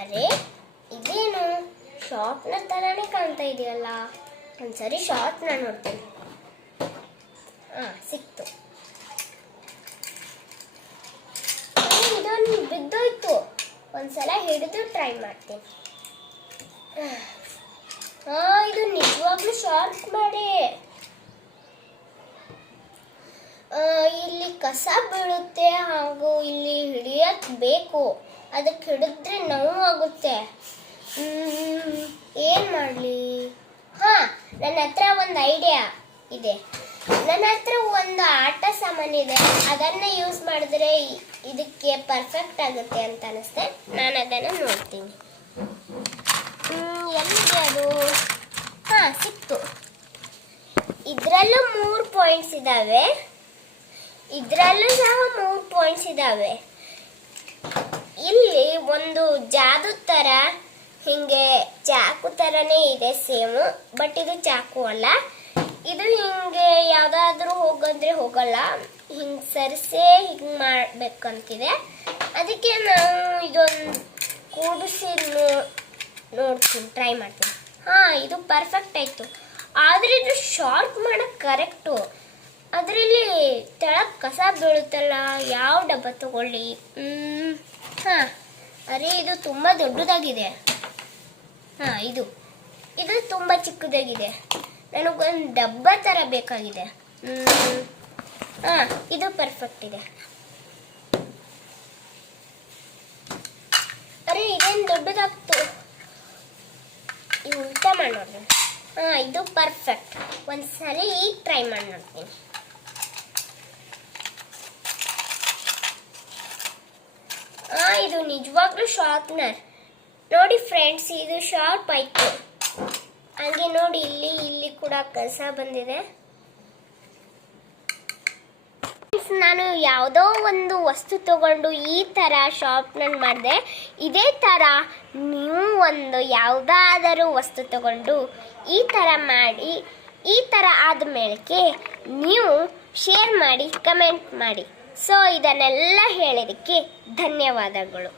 ಅರೆ ಇದೇನು ಶಾರ್ಪ್ನರ್ ಥರನೇ ಕಾಣ್ತಾ ಇದೆಯಲ್ಲ. ಒಂದ್ಸರಿ ಶಾರ್ಪ್ನರ್ ನೋಡ್ತೀನಿ. ಸಿಕ್ತು. ಇದೊಂದು ಬಿದ್ದೋಯ್ತು. ಒಂದ್ಸಲ ಹಿಡಿದು ಟ್ರೈ ಮಾಡ್ತೀನಿ. ಇದು ನಿಜವಾಗ್ಲೂ ಶಾರ್ಪ್ ಮಾಡಿ. ಇಲ್ಲಿ ಕಸ ಬೀಳುತ್ತೆ ಹಾಗೂ ಇಲ್ಲಿ ಹಿಡಿಯಕ್ ಬೇಕು. ಅದಕ್ಕೆ ಹಿಡಿದ್ರೆ ನೋವಾಗುತ್ತೆ. ಏನು ಮಾಡಲಿ? ನನ್ನ ಹತ್ರ ಒಂದು ಐಡಿಯಾ ಇದೆ. ನನ್ನ ಹತ್ರ ಒಂದು ಆಟ ಸಾಮಾನಿದೆ. ಅದನ್ನು ಯೂಸ್ ಮಾಡಿದ್ರೆ ಇದಕ್ಕೆ ಪರ್ಫೆಕ್ಟ್ ಆಗುತ್ತೆ ಅಂತ ಅನಿಸುತ್ತೆ. ನಾನು ಅದನ್ನು ನೋಡ್ತೀನಿ. ಎಲ್ಲಿದೆ ಅದು? ಸಿಕ್ತು. ಇದರಲ್ಲೂ 3 ಪಾಯಿಂಟ್ಸ್ ಇದ್ದಾವೆ. ಇದರಲ್ಲೂ ಸಹ 3 ಪಾಯಿಂಟ್ಸ್ ಇದ್ದಾವೆ. ಇಲ್ಲಿ ಒಂದು ಜಾದು ಥರ ಹಿಂಗೆ ಚಾಕು ಥರನೇ ಇದೆ ಸೇಮು. ಬಟ್ ಇದು ಚಾಕು ಅಲ್ಲ. ಇದು ಹಿಂಗೆ ಯಾವುದಾದ್ರೂ ಹೋಗಂದ್ರೆ ಹೋಗಲ್ಲ. ಹಿಂಗೆ ಸರಿಸೇ ಹಿಂಗೆ ಮಾಡಬೇಕಂತಿದೆ. ಅದಕ್ಕೆ ನಾವು ಇದೊಂದು ಕೂಡಿಸಿ ನೋಡ್ತೀನಿ, ಟ್ರೈ ಮಾಡ್ತೀನಿ. ಇದು ಪರ್ಫೆಕ್ಟ್ ಆಯಿತು. ಆದರೆ ಇದು ಶಾರ್ಪ್ ಮಾಡೋಕ್ಕೆ ಕರೆಕ್ಟು. ಅದರಲ್ಲಿ ತೆಳಗೆ ಕಸ ಬೀಳುತ್ತಲ್ಲ, ಯಾವ ಡಬ್ಬ ತಗೊಳ್ಳಿ? ಅರೆ ಇದು ತುಂಬ ದೊಡ್ಡದಾಗಿದೆ. ಇದು ತುಂಬ ಚಿಕ್ಕದಾಗಿದೆ. ನನಗೊಂದು ಡಬ್ಬ ಥರ ಬೇಕಾಗಿದೆ. ಇದು ಪರ್ಫೆಕ್ಟ್ ಇದೆ. ಅರೆ ಇದೇನು ದೊಡ್ಡದಾಗ್ತು. ಉಲ್ಟಾ ಮಾಡಿ ನೋಡ್ತೀನಿ. ಇದು ಪರ್ಫೆಕ್ಟ್. ಒಂದ್ಸಲಿ ಈಗ ಟ್ರೈ ಮಾಡಿ ನೋಡ್ತೀನಿ. ಇದು ನಿಜವಾಗ್ಲೂ ಶಾರ್ಪ್ನರ್. ನೋಡಿ ಫ್ರೆಂಡ್ಸ್, ಇದು ಶಾರ್ಪ್ ಆಯ್ತು. ಹಾಗೆ ನೋಡಿ ಇಲ್ಲಿ ಕೂಡ ಕಸ ಬಂದಿದೆ. ನಾನು ಯಾವುದೋ ಒಂದು ವಸ್ತು ತಗೊಂಡು ಈ ಥರ ಶಾರ್ಪ್ನರ್ ಮಾಡಿದೆ. ಇದೇ ಥರ ನೀವು ಒಂದು ಯಾವುದಾದರೂ ವಸ್ತು ತಗೊಂಡು ಈ ಥರ ಮಾಡಿ, ಈ ಥರ ಆದ ಮೇಲಕ್ಕೆ ನೀವು ಶೇರ್ ಮಾಡಿ, ಕಮೆಂಟ್ ಮಾಡಿ. ಸೊ ಇದನ್ನೆಲ್ಲ ಹೇಳಿದ್ದಕ್ಕೆ ಧನ್ಯವಾದಗಳು.